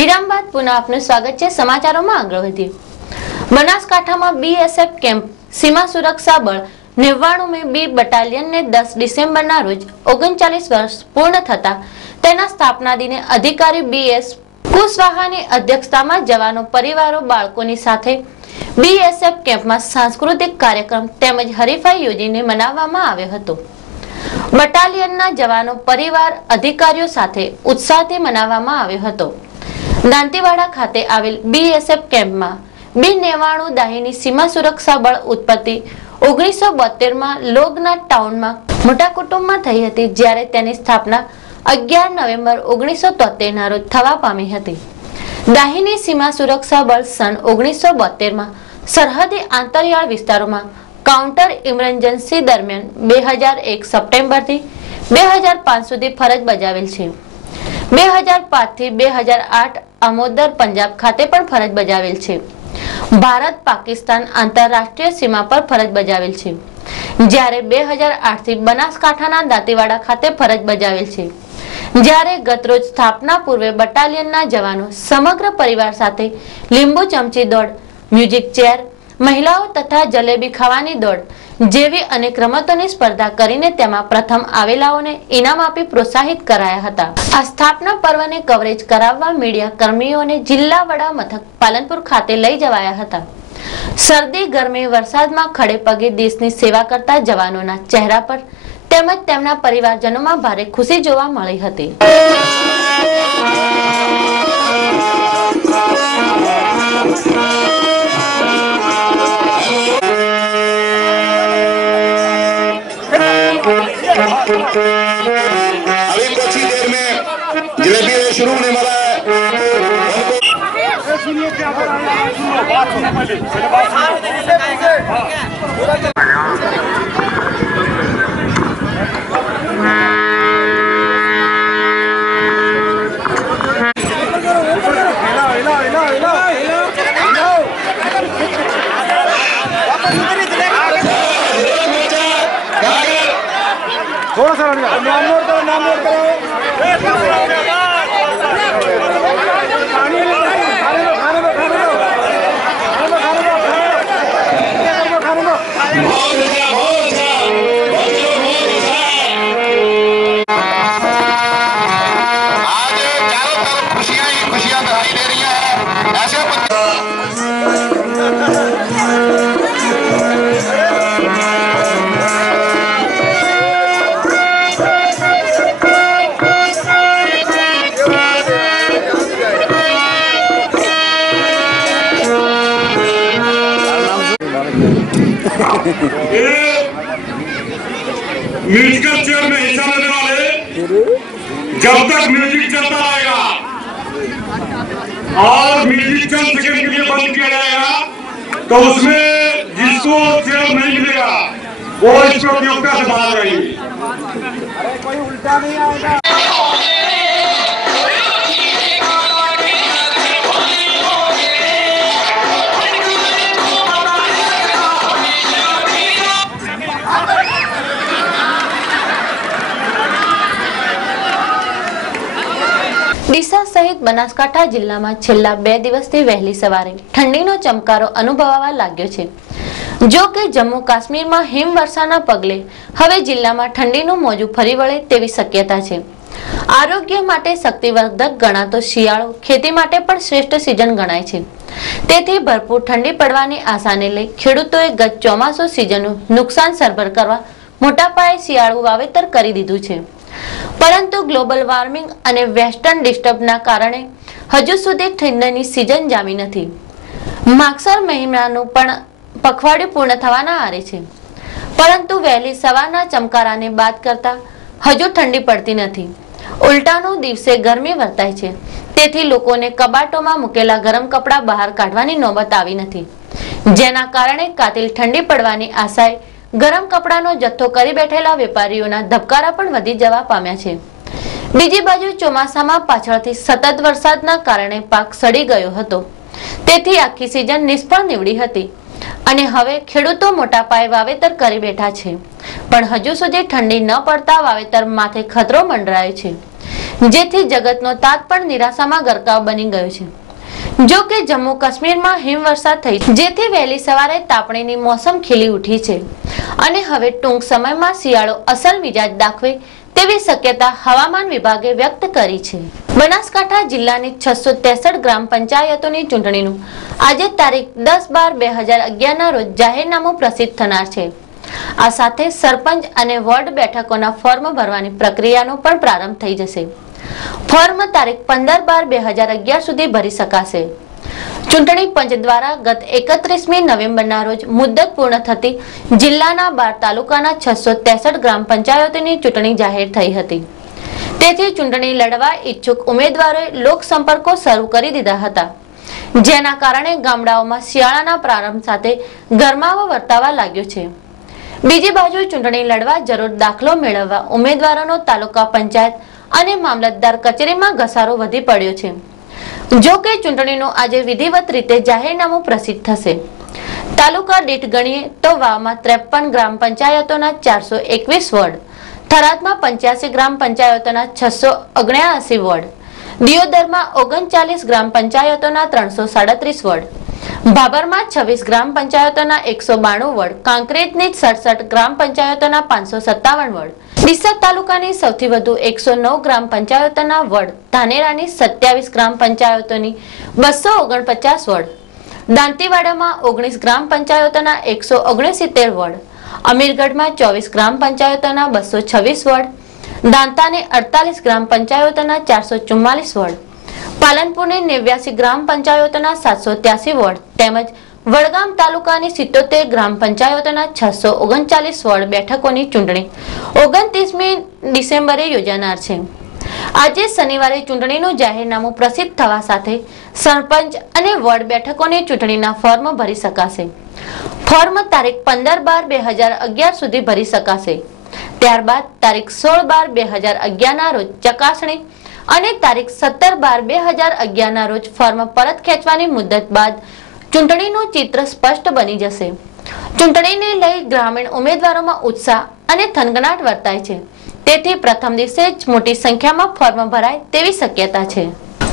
વિરામ બાદ પુનઃ આપનું સ્વાગત છે। સમાચારોમાં આગળ વધીએ। બનાસકાંઠામાં બીએસએફ કેમ્પ સીમા સુરક્ષા બળ 99મી બી બટાલિયનને 10 ડિસેમ્બરના રોજ 39 વર્ષ પૂર્ણ થતા તેના સ્થાપના દિને અધિકારી બીએસ કુશવાહાની અધ્યક્ષતામાં જવાનો પરિવારો બાળકોની સાથે બીએસએફ કેમ્પમાં સાંસ્કૃતિક કાર્યક્રમ તેમજ હરીફાઈ યોજીને મનાવવામાં આવ્યો હતો। બટાલિયનના જવાનો પરિવાર અધિકારીઓ સાથે ઉત્સાહથી મનાવવામાં આવ્યો હતો। દાંતીવાડા ખાતે આવેલ બીએસએફ કેમ્પમાં B99 દાહીની સીમા સુરક્ષા બળ ઉત્પત્તિ 1972માં લોગના ટાઉનમાં મોટા કુટુંબમાં થઈ હતી, જ્યારે તેની સ્થાપના 11 નવેમ્બર 1973ના રોજ થવા પામી હતી। દાહીની સીમા સુરક્ષા બળ સન 1972માં સરહદી આંતરિયાળ વિસ્તારોમાં કાઉન્ટર ઇમરજન્સી દરમિયાન 2001 સપ્ટેમ્બરથી 2005 સુધી ફરજ બજાવેલ છે। 2005 થી 2008 આમોદર પંજાબ ખાતે પણ ફરજ બજાવેલ છે। ભારત પાકિસ્તાન આંતરરાષ્ટ્રીય સીમા પર ફરજ બજાવેલ છે, જ્યારે 2008 થી બનાસકાંઠાના દાંતીવાડા ખાતે ફરજ બજાવેલ છે। જ્યારે ગતરોજ સ્થાપના પૂર્વે બટાલિયનના જવાનો સમગ્ર પરિવાર સાથે લીંબુ ચમચી દોડ, મ્યુઝિક ચેર, મહિલાઓ તથા જલેબી ખાવાની દોડ જેવી અનેક રમતોની સ્પર્ધા કરીને તેમાં પ્રથમ આવેલાઓને ઇનામ આપી પ્રોત્સાહિત કરાયા હતા। આ સ્થાપના પર્વને કવરેજ કરાવવા મીડિયા કર્મીઓને જિલ્લા વડા મથક પાલનપુર ખાતે લઈ જવાયા હતા। શરદી, ગરમી, વરસાદમાં ખડે પગે દેશની સેવા કરતા જવાનોના ચહેરા પર તેમજ તેમના પરિવારજનોમાં ભારે ખુશી જોવા મળી હતી। अभी कुछ ही देर में जलेबी शुरू होने वाला है। सुनिए क्या बात सुनो पहले थोड़ा सा नाम नोट करो आज चारों तरफ खुशियां ही खुशियां दिखाई दे रही हैं। ऐसे म्यूजिकल चेयर में हिस्सा लेने वाले जब तक म्यूजिक चलता रहेगा और म्यूजिक चंद सेकंड के लिए बंद किया जाएगा तो उसमें जिसको चेयर नहीं मिलेगा वो इस प्रतियोगिता से बाहर रहेगी। अरे कोई उल्टा नहीं आएगा। ડીસા સહિત બનાસકાંઠા જિલ્લામાં છેલ્લા 2 દિવસથી વહેલી સવારે ઠંડીનો ચમકારો અનુભવાવા લાગ્યો છે। જો કે જમ્મુ કાશ્મીરમાં હિમવર્ષાના પગલે હવે જિલ્લામાં ઠંડીનું મોજું ફરી વળે તેવી શક્યતા છે। આરોગ્ય માટે શક્તિવર્ધક ગણાતો શિયાળો ખેતી માટે પણ શ્રેષ્ઠ સિઝન ગણાય છે। તેથી ભરપૂર ઠંડી પડવાની આશાને લઈ ખેડૂતોએ ગત ચોમાસુ સિઝનનું નુકસાન સરભર કરવા મોટા પાયે શિયાળુ વાવેતર કરી દીધું છે। પરંતુ ગ્લોબલ વોર્મિંગ અને વેસ્ટર્ન ડિસ્ટર્બના કારણે હજુ સુધી ઠંડીની સિઝન જામી નથી। માગસર મહિનાનું પણ પખવાડિયું પૂર્ણ થવાના આરે છે, પરંતુ વહેલી સવારના ચમકારાને બાદ કરતા હજુ ઠંડી પડતી નથી। ઉલટાનું દિવસે ગરમી વર્તાય છે, તેથી લોકોને કબાટોમાં મૂકેલા ગરમ કપડાં બહાર કાઢવાની નોબત આવી નથી, જેના કારણે કાતિલ ઠંડી પડવાની આશાએ ગરમ કપડાનો જથ્થો કરી બેઠેલા વેપારીઓના ધબકારા પણ વધી જવા પામ્યા છે। બીજી બાજુ ચોમાસામાં પાછળથી સતત વરસાદના કારણે પાક સડી ગયો હતો, તેથી આખી સિઝન નિષ્ફળ નીવડી હતી અને હવે ખેડૂતો મોટા પાયે વાવેતર કરી બેઠા છે, પણ હજુ સુધી ઠંડી ન પડતા વાવેતર માથે ખતરો મંડરાયો છે। જેથી જગતનો તાત પણ નિરાશામાં ગરકાવ બની ગયો છે। જો કે જમ્મુ કાશ્મીરમાં હિમવર્ષા થઈ જેથી વહેલી સવારે તાપણીની મોસમ ખીલી ઉઠી છે અને હવે ટૂંક સમયમાં શિયાળો અસલ મિજાજ દાખવે તેવી શક્યતા હવામાન વિભાગે વ્યક્ત કરી છે। બનાસકાંઠા જિલ્લાની 663 ગ્રામ પંચાયતોની ચૂંટણીનું આજે તારીખ 10/12/2011 ના રોજ જાહેરનામું પ્રસિદ્ધ થનાર છે। આ સાથે સરપંચ અને વોર્ડ બેઠકોના ફોર્મ ભરવાની પ્રક્રિયાનો પણ પ્રારંભ થઈ જશે। ફોર્મ તારીખ 15/12/2011 સુધી ભરી શકાશે। ચૂંટણી પંચ દ્વારા ગત 31મી નવેમ્બરના રોજ મુદત પૂર્ણ થતી જિલ્લાના 12 તાલુકાના 663 ગ્રામ પંચાયતોની ચૂંટણી જાહેર થઈ હતી। તેથી ચૂંટણી લડવા ઈચ્છુક ઉમેદવારોએ લોક સંપર્કો શરૂ કરી દીધા હતા, જેના કારણે ગામડાઓમાં શિયાળાના પ્રારંભ સાથે ગરમાવો વર્તાવા લાગ્યો છે। બીજી બાજુ ચૂંટણી લડવા જરૂર દાખલો મેળવવા ઉમેદવારોનો તાલુકા પંચાયત અને મામલતદાર કચેરીમાં ઘસારો વધી પડ્યો છે। જો કે ચૂંટણીનું આજે વિધિવત રીતે જાહેરનામું પ્રસિદ્ધ થશે। તાલુકા દીઠ ગણીએ તો વાવમાં 53 ગ્રામ પંચાયતોના 421 વોર્ડ, થરાદમાં 85 ગ્રામ પંચાયતોના 679 વોર્ડ, દિયોદરમાં 39 ગ્રામ પંચાયતોના 337 વોર્ડ, ભાભરમાં 26 ગ્રામ પંચાયતોના 192 વોર્ડ, કાંકરેજની 67 ગ્રામ પંચાયતોના 557 વોર્ડ, ડીસા તાલુકાની સૌથી વધુ 109 ગ્રામ પંચાયતોના વોર્ડ, ધાનેરાની 27 ગ્રામ પંચાયતોની 249 વોર્ડ, દાંતીવાડામાં 19 ગ્રામ પંચાયતોના 169 વોર્ડ, અમીરગઢમાં 24 ગ્રામ પંચાયતોના 226 વોર્ડ, દાંતાને 48 ગ્રામ પંચાયતોના 444 વોર્ડ, પાલનપુરની 89 ગ્રામ પંચાયતોના 783 વોર્ડ તેમજ વડગામ તાલુકાની 77 ગ્રામ પંચાયતોના 639 વોર્ડ બેઠકોની ચૂંટણી 29મી ડિસેમ્બરે યોજાનાર છે। આજે શનિવારે ચૂંટણીનું જાહેરનામું પ્રસિદ્ધ થવા સાથે સરપંચ અને વોર્ડ બેઠકોની ચૂંટણીના ફોર્મ ભરી શકાશે। ફોર્મ તારીખ 15/12/2011 સુધી ભરી શકાશે। ત્યારબાદ તારીખ 16/12/2011 ના રોજ ચકાસણી અને તારીખ 17/12/2011 ના રોજ ફોર્મ પરત ખેંચવાની મુદત બાદ ચૂંટણીનું ચિત્ર સ્પષ્ટ બની જશે। ચૂંટણીને લઈ ગ્રામીણ ઉમેદવારોમાં ઉત્સાહ અને થનગનાટ વર્તાય છે, તેથી પ્રથમ દિવસે જ મોટી સંખ્યામાં ફોર્મ ભરાય તેવી શક્યતા છે।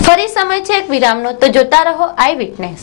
ફરી સમય છે એક વિરામનો, તો જોતા રહો આઈ વિટનેસ।